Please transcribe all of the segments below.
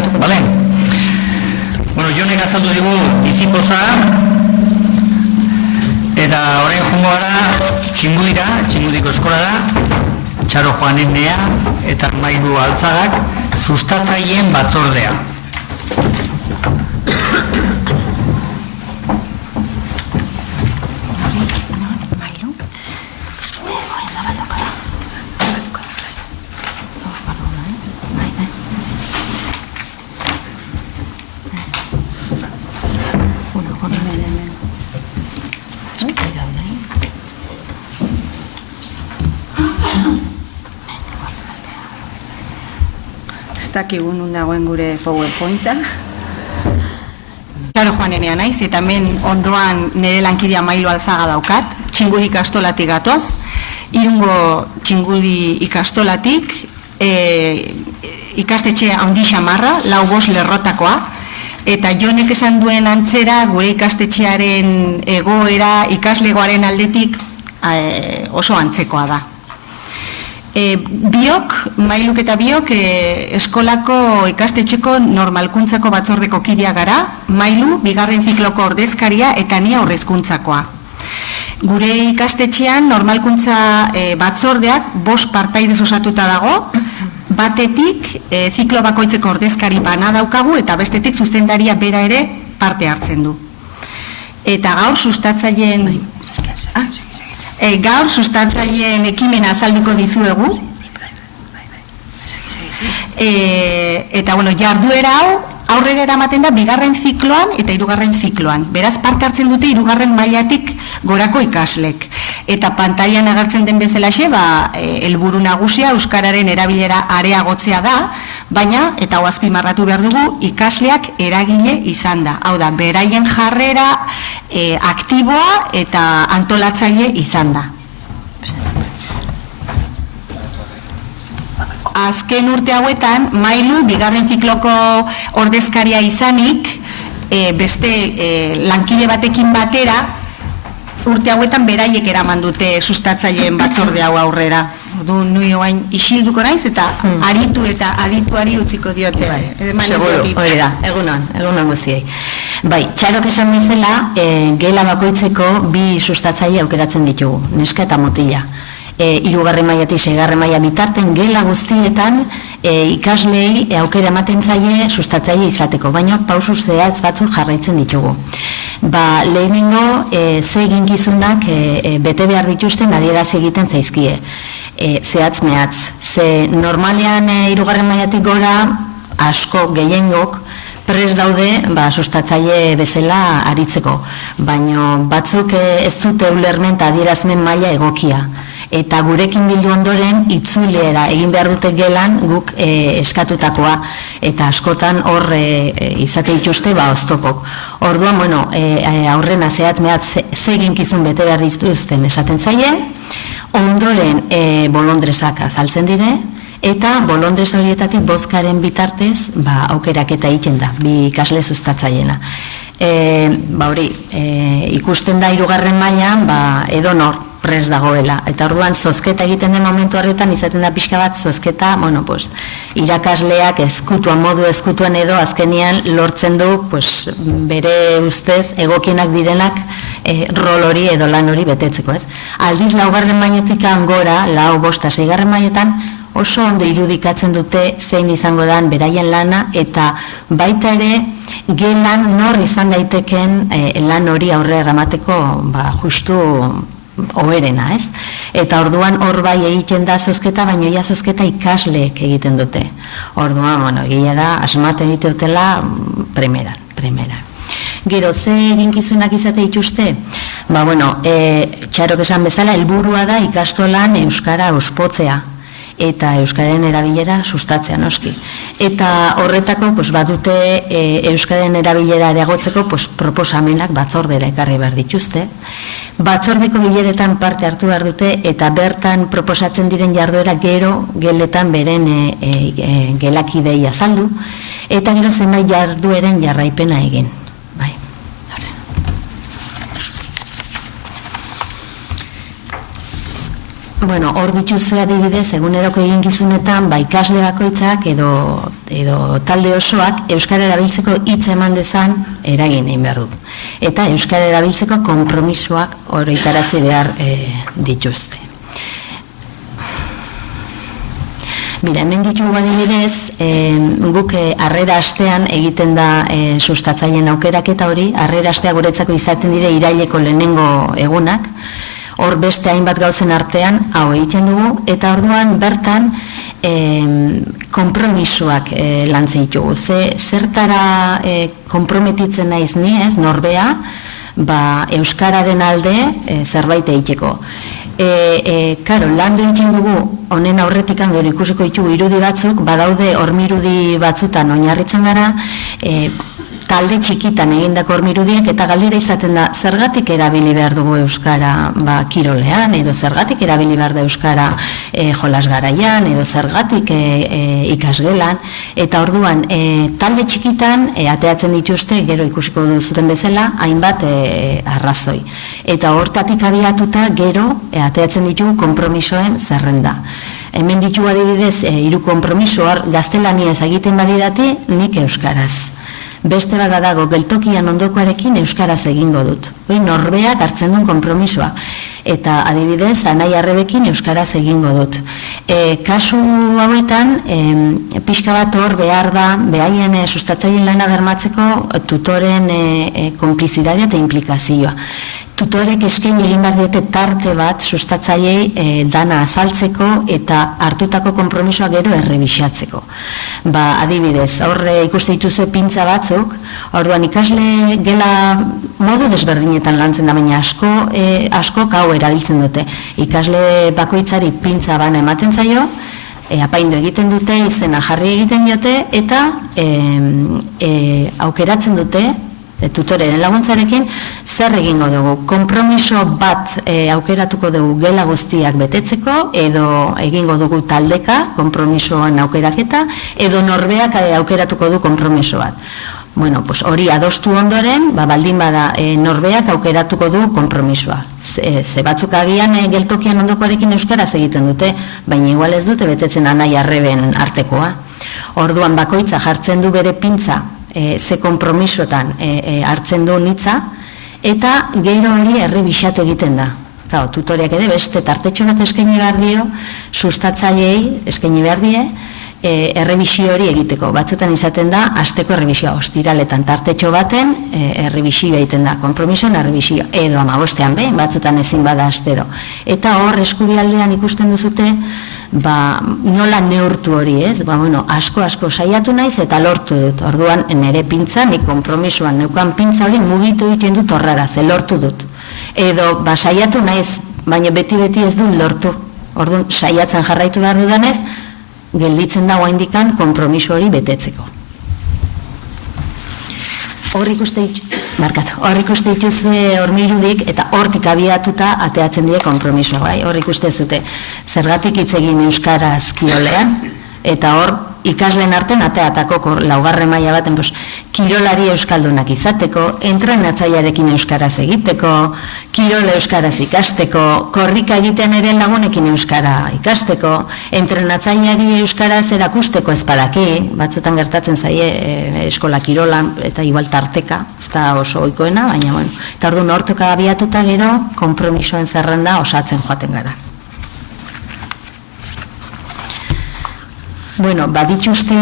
aldatuko. Bale? Bueno, Jonek azaldu digu bizipoza, eta orain jungo gara Txingudiko eskolara, Txaro Joanenea eta Mailu Altzagak sustatzaileen batzordea. Dakigun dagoen gure PowerPointa. Txaro Joanenea naiz, eta hemen ondoan nire lankidea Mailu Alzaga daukat, Txingudi ikastolatik gatoz, Irungo Txingudi ikastolatik, ikastetxe handi xamarra, 4-5 lerrotakoa, eta Jonek esan duen antzera gure ikastetxearen egoera ikaslegoaren aldetik oso antzekoa da. Biok, Mailuk eta biok, eskolako ikastetxeko normalkuntzako batzordeko kidea gara, Mailu, 2. zikloko ordezkaria eta ni aurrezkuntzakoa. Gure ikastetxean normalkuntza batzordeak 5 partaidez osatuta dago, batetik ziklo bakoitzeko ordezkari bana daukagu eta bestetik zuzendaria bera ere parte hartzen du. Eta gaur sustatzaileen ekimena azaldiko dizuegu. Eta jarduera hau aurrera eramaten da 2. zikloan eta 3. zikloan. Beraz, parte hartzen dute 3. mailatik gorako ikaslek. Eta pantailan agertzen den bezalaxe, helburu nagusia euskararen erabilera areagotzea da, baina, eta hau azpimarratu behar dugu, ikasleak eragile izan da. Hau da, beraien jarrera aktiboa eta antolatzaile izan da. Azken urte hauetan, Mailu, 2. zikloko ordezkaria izanik, beste lankide batekin batera, urte hauetan beraiek eraman dute sustatzaileen batzorde hau aurrera. Nui oain isilduko naiz eta aritu eta adituari utziko diote. Seguro, hori da, egunon guztiei. Bai, Txarok esan bezala, gela bakoitzeko 2 sustatzaile aukeratzen ditugu, neska eta motila. 3. mailatik 6. maila bitarten gela guztietan ikaslei aukera ematen zaie sustatzaile izateko, baina pausu zehatz batzuk jarraitzen ditugu. Lehenengo ze eginkizunak bete behar dituzten adierazi egiten zaizkie. Zehatz mehatz. Ze normalean 3. mailatik gora asko gehiengok prest daude sustatzaile bezala aritzeko, baina batzuk ez dute ulermen eta adierazmen maila egokia. Eta gurekin bildu ondoren itzulera egin behar dute gelan guk eskatutakoa, eta askotan hor izate dituzte oztopok. Orduan, aurrena zehatz mehatz ze eginkizun bete behar dituzten esaten zaie, ondoren bolondresak azaltzen dire, eta bolondrez horietatik bozkaren bitartez aukerak eta egiten da, 2 ikasle sustatzaileena. Ikusten da 3. mailan edonor prest dagoela, eta orduan zozketa egiten den momentu horretan izaten da pixka bat zozketa, irakasleak modu ezkutuan edo azkenian lortzen du bere ustez egokienak direnak rol hori edo lan hori betetzeko, ez? Aldiz 4. mailatik gora, 4, 5, 6. mailetan oso ondo irudikatzen dute zein izango dan beraien lana, eta baita ere gelan nor izan daiteken lan hori aurrera eramateko justu oberena, ez? Eta orduan hor bai egiten da zozketa, baina ja zozketa ikasleek egiten dute. Orduan, egia da, asmaten egite dutela primera. Gero, ze eginkizunak izate dituzte? Txarok esan bezala, helburua da ikastolan euskara ospotzea eta euskararen erabilera sustatzea, noski. Eta horretako badute euskararen erabilera areagotzeko proposamenak batzordera ekarri behar dituzte. Batzordeko bileretan parte hartu behar dute eta bertan proposatzen diren jarduera gero geletan beren gelakidei azaldu, eta gero zenbait jardueren jarraipena egin. Bueno, hor dituzu adibidez, eguneroko eginkizunetan, ikasle bakoitzak edo talde osoak euskara erabiltzeko hitz eman dezan eragin egin behar du. Eta euskara erabiltzeko konpromisoak oroitarazi behar dituzte. Bira, hemen ditugu adibidez, guk harrera astean egiten da sustatzaileen aukeraketa hori, harrera astea guretzako izaten dire iraileko lehenengo egunak, hor beste hainbat gauzen artean hau egiten dugu, eta orduan bertan konpromisoak lantzen ditugu. Zertara konprometitzen naiz ni, norbea, euskararen alde zerbait egiteko. Karo, landu egiten dugu, honen aurretikan gero ikusiko ditugu irudi batzuk, badaude hormirudi batzutan oinarritzen gara, talde txikitan egindako hormirudiak eta galdera izaten da, zergatik erabili behar dugu euskara kirolean, edo zergatik erabili behar da euskara jolasgaraian, edo zergatik ikasgelan, eta orduan talde txikitan ateatzen dituzte, gero ikusiko duzuten bezala, hainbat arrazoi. Eta hortatik abiatuta gero ateatzen ditugu konpromisoen zerrenda. Hemen ditugu adibidez, 3 konpromiso gaztelaniaz egiten badidati, nik euskaraz. Beste bat dago, geltokian ondokoarekin euskaraz egingo dut. Norbeak hartzen duen konpromisoa. Eta adibidez, anai arrebekin euskaraz egingo dut. Kasu hauetan, pixka bat hor behar da, behaien sustatzaileen lana bermatzeko tutoren konplizidadea eta implikazioa. Tutorek eskaini egin behar diete tarte bat sustatzaileei dana azaltzeko eta hartutako konpromisoa gero errebisatzeko. Adibidez, horre ikuste dituzue pintza batzuk, orduan ikasle gela modu desberdinetan lantzen da, baina asko hau erabiltzen dute. Ikasle bakoitzari pintza bana ematen zaio, apaindu egiten dute, izena jarri egiten diote, eta aukeratzen dute, tutoreren laguntzarekin, zer egingo dugu. Konpromiso bat aukeratuko dugu gela guztiak betetzeko, edo egingo dugu taldeka, konpromisoan aukeraketa, edo norbeak aukeratuko du konpromiso bat. Hori adostu ondoren, baldin bada norbeak aukeratuko du konpromisoa. Ze batzuk agian geltokian ondokoarekin euskaraz egiten dute, baina igual ez dute betetzen anai arreben artekoa. Orduan bakoitza jartzen du bere pintza, ze konpromisotan hartzen du hitza, eta gero hori errebisatu egiten da. Tutoriak ere beste tartetxo bat eskaini behar dio, sustatzaileei eskaini behar die, errebisio hori egiteko. Batzutan izaten da, asteko errebisioa, ostiraletan tartetxo baten errebisioa egiten da, konpromisoen errebisio, edo 15ean behin, batzutan ezin bada astero. Eta hor eskubialdean ikusten duzute, nola neurtu hori, ez? Asko saiatu naiz eta lortu dut. Orduan, nire pintza, nik konpromisoan neukan pintza hori mugitu egiten dut horrara, ze lortu dut. Edo, saiatu naiz, baina beti ez dut lortu. Orduan, saiatzen jarraitu behar dudanez, gelditzen da oraindikan konpromiso hori betetzeko. Hor ikuste dituzue hormirudik eta hortik abiatuta ateatzen die konpromisoa. Hor ikuste zute zergatik hitz egin euskaraz kirolean, eta hor ikasleen artean ateatako laugarren maila baten kirolari euskaldunak izateko, entrenatzailearekin euskaraz egiteko, kirole euskaraz ikasteko, korrika egiten ere lagunekin euskara ikasteko, entrenatzaileari euskaraz erakusteko ez badaki, batzutan gertatzen zaie eskola kirolan eta igual tarteka, ez da oso ohikoena, baina eta orduan hortoka abiatuta gero konpromisoen zerrenda osatzen joaten gara. Badituzte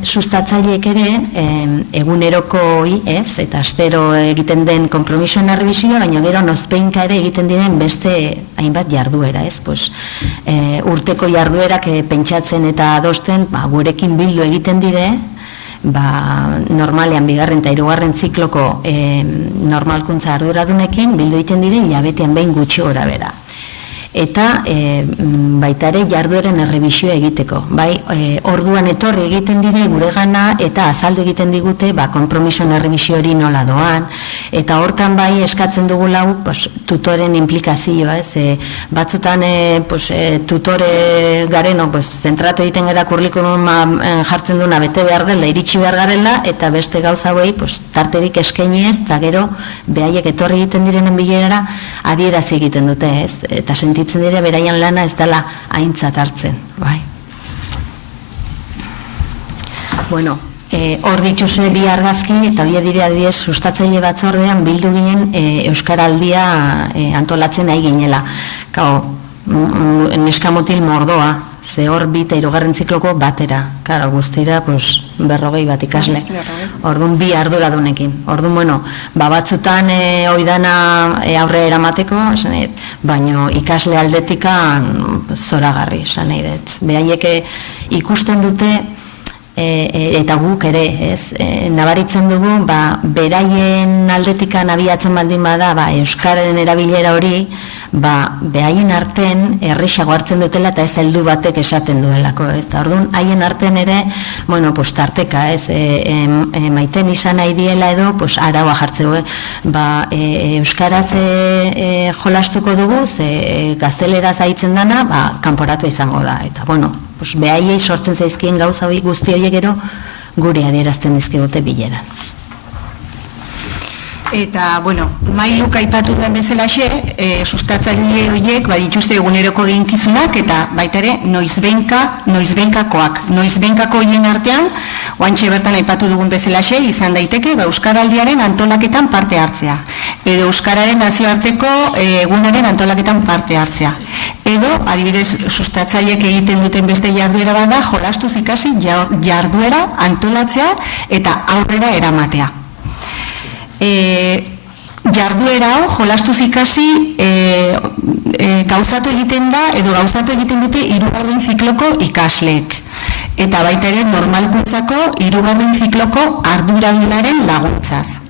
sustatzaileek ere egunerokoi, ez, eta astero egiten den konpromisoen errebisioa, baina gero nozpeinka ere egiten diren beste hainbat jarduera, ez, urteko jarduerak pentsatzen eta adosten, gurekin bildu egiten dire, normalean 2. eta 3. zikloko normalkuntza arduradunekin bildu egiten dire hilabetean behin gutxi gora bera. Eta baita ere jardueren errebisioa egiteko. Orduan etorri egiten dire guregana eta azaldu egiten digute konpromisoen errebisio hori nola doan, eta hortan eskatzen dugu tutoren implikazioa, batzutan tutore gareno zentratu egiten gara kurrikuluma jartzen duna bete behar dela, iritsi behar garela, eta beste gauza hauei tarterik eskaini ez, eta gero behaiek etorri egiten direnen bilerara adierazi egiten dute, eta sentitzen sentitzen dire beraien lana ez dela aintzat hartzen, bai. Bueno, hor dituzue bi argazki, eta hori dire adibidez sustatzaile batzordean bildu ginen Euskaraldia antolatzen nahi ginela. Kao, neskamutil mordoa, ze hor bi eta hirugarren zikloko batera. Karo, guztira, 40 bat ikasle. Orduan bi arduradunekin. Orduan, bueno, batzutan oidana aurre eramateko, baina ikasle aldetikan zoragarri, esan nahi dut. Beraiek ikusten dute, eta guk ere, nabaritzen dugu, beraien aldetikan abiatzen baldin bada, Euskararen erabilera hori, behaien arten errexago hartzen dutela eta ez heldu batek esaten duelako, eta orduan haien arten ere, bueno, tarteka, maiten izan nahi diela edo, araua jartzeu, Euskaraz jolastuko dugu, ze gazteleraz aitzen dana, kanporatu izango da, eta bueno, behaiei sortzen zaizkien gauza guzti horiek gero, gure adierazten dizkigute bileran. Eta, bueno, mailuk aipatu den bezalaxe, sustatzaile horiek badituzte eguneroko eginkizunak eta baita ere noizbenkakoak. Noizbenkako horien artean, oantxe bertan aipatu dugun bezalaxe, izan daiteke Euskaraldiaren antolaketan parte hartzea. Edo Euskararen nazioarteko egunaren antolaketan parte hartzea. Edo, adibidez, sustatzaileek egiten duten beste jarduera bada, jolastuz ikasi jarduera antolatzea eta aurrera eramatea. Jarduera hau jolastuz ikasi gauzatu egiten da edo gauzatu egiten dute hirugarren zikloko ikasleek eta baita ere normalkuntzako hirugarren zikloko arduradunaren laguntzaz.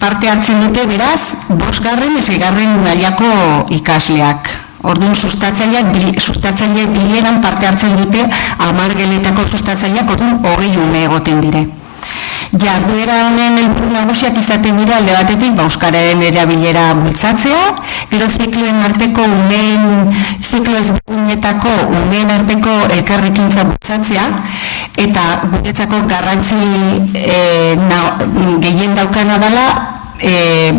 Parte hartzen dute beraz 5. 6. mailako ikasleak. Orduan sustatzaile bileran parte hartzen dute 10 geletako sustatzaileak, orduan 20 ume egoten dire. Jarduera honen helburu nagusiak izaten dira alde batetik Euskararen erabilera bultzatzea, gero zikloen arteko ziklo ezberdinetako umeen arteko elkarrekintza bultzatzea, eta guretzako garrantzi gehien daukana dela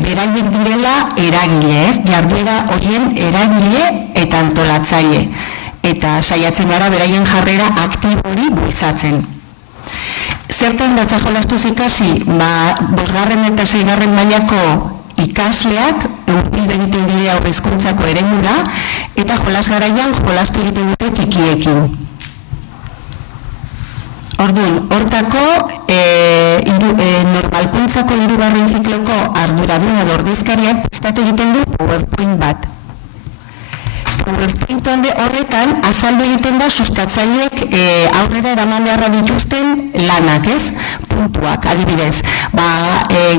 beraiek direla eragile, jarduera horien eragile eta antolatzaile, eta saiatzen gara beraien jarrera aktibo hori bultzatzen. Zertan datza jolastuz ikasi, 5. eta 6. mailako ikasleak hurbildu egiten dira hezkuntzako eremura eta jolas garaian jolastu egiten dute txikiekin. Orduan, hortako normalkuntzako 3. zikloko arduradun edo ordezkariak prestatu egiten du PowerPoint bat. PowerPoint horretan azaldu egiten da sustatzaileek aurrera eraman beharra dituzten lanak, puntuak, adibidez.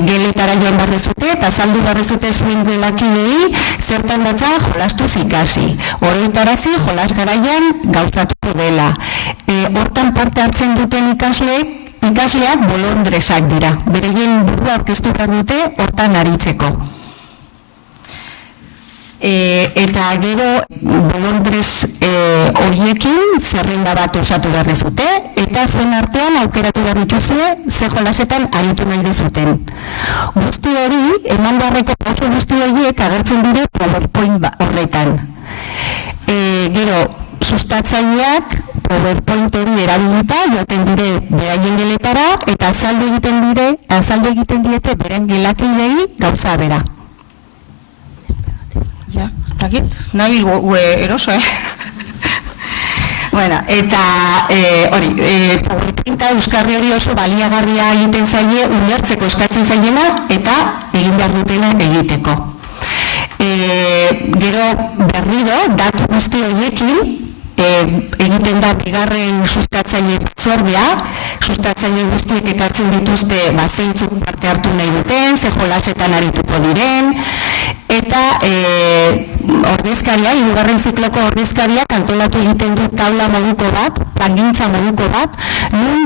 Geletara joan barrezute eta azaldu barrezute zuen gelakidei zertan datza jolastuz ikasi. Horretarazi jolas garaian gauzatuko dela. Hortan parte hartzen duten ikasleak bolondresak dira. Bereien burua aurkeztu behar dute hortan aritzeko. Eta gero bolondrez horiekin zerrenda bat osatu behar dezute eta zuen artean aukeratu behar dituzue ze jolasetan aritu nahi dezuten. Guzti hori, eman beharreko pauso guzti horiek agertzen dire PowerPoint horretan. Gero, sustatzaileak PowerPoint hori erabilita joaten dire beraien geletara eta azaldu egiten diete beren gelakidei gauza bera. Ja, takit, nabil eroso, Bueno, eta hori, PowerPointa euskarri hori oso baliagarria egiten zaie, ulertzeko eskatzen zaiena eta egin behar dutena egiteko. Gero berriro, datu guzti horiekin, egiten da 2. sustatzaile batzordea, sustatzaile guztiek ekartzen dituzte zeintzuk parte hartu nahi duten, ze jolasetan arituko diren, eta ordezkaria, 3. zikloko ordezkariak antolatu egiten du taula moduko bat, plangintza moduko bat, nun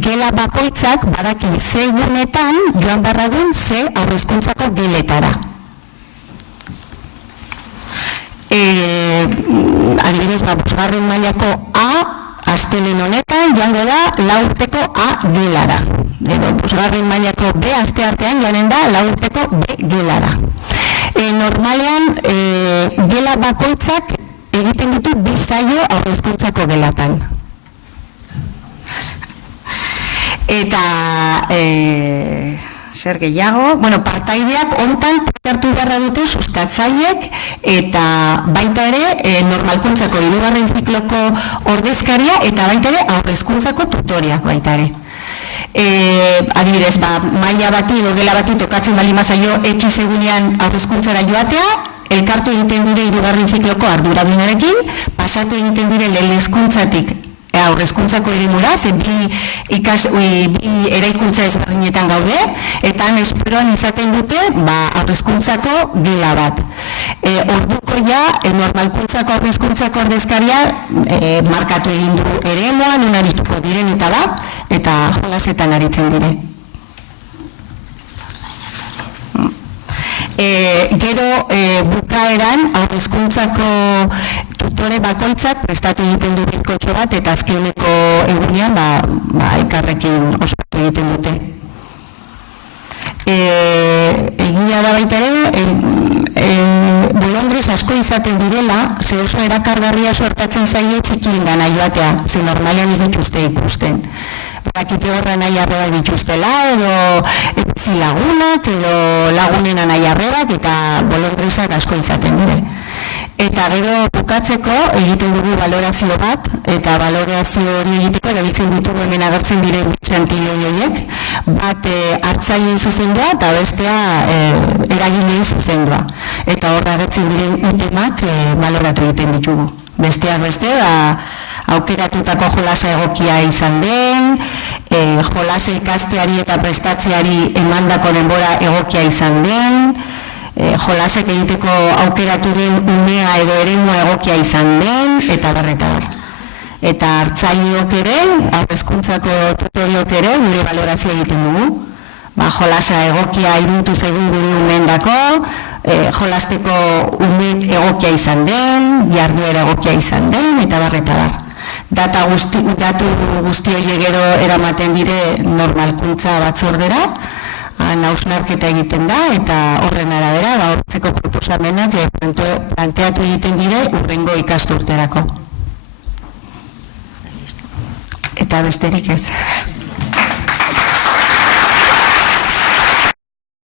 gela bakoitzak badaki ze egunetan joan barradun ze aurrezkuntzako geletara. Adibidez, 5. mailako A, astelen honetan, joango da 4 urteko A gelara. Edo, 5. mailako B, aste artean, joanen da 4 urteko B gelara. Normalean, gela bakoitzak egiten ditu 2 saio aurrezkuntzako gelatan. Eta zer gehiago, partaideak hontan parte hartu beharra dute sustatzaileek eta baita ere normalkuntzako 3. zikloko ordezkaria eta baita ere aurrezkuntzako tutoriak baita ere. Adibidez, maila bati edo gela bati tokatzen bali mazaio X egunean aurrezkuntzara joatea, elkartu egiten dire 3. zikloko arduradunarekin, pasatu egiten dire lehen hezkuntzatik aurrezkuntzako erimura, ze bi eraikuntza ezberdinetan gaude, eta esperoan izaten dute aurrezkuntzako gela bat. Orduko normalkuntzako aurrezkuntzako ordezkaria markatu egin du eremuan, unarituko diren eta jolasetan aritzen dire. Gero bukaeran aurrezkuntzako tutore bakoitzak prestatu egiten du bizkotxo bat eta azkeneko egunean elkarrekin ospatu egiten dute. Egia da baita ere, bolondrez asko izaten direla, ze oso erakargarria suertatzen zaie txikien gana joatea, ze normalean ez dituzte ikusten. Bakite horren nahi arrebak dituztela, edo lagunak, edo lagunen nahi arrebak, eta bolondrezak asko izaten dire. Eta gero bukatzeko egiten dugu balorazio bat, eta balorazio hori egiteko erabiltzen ditugu hemen agertzen diren txantiloi horiek, bat hartzaileen zuzendua eta bestea eragileen zuzendua. Eta horra agertzen diren itemak baloratu egiten ditugu. Besteak beste, aukeratutako jolasa egokia izan den, jolasa ikasteari eta prestatzeari emandako denbora egokia izan den, jolasek egiteko aukeratu den unea edo eremua egokia izan den, eta barretabar. Eta hartzaileok ere, aurrezkuntzako tutoriok ere, gure balorazio egiten dugu. Jolasa egokia iruditu zaigun gure umendako, jolasteko umek egokia izan den, jarduera egokia izan den, eta barretabar. Datu guzti horiek gero eramaten dire normalkuntza batzordera, hausnarketa egiten da, eta horren arabera, horretzeko proposamenak planteatu egiten dire hurrengo ikasturterako. Eta besterik ez.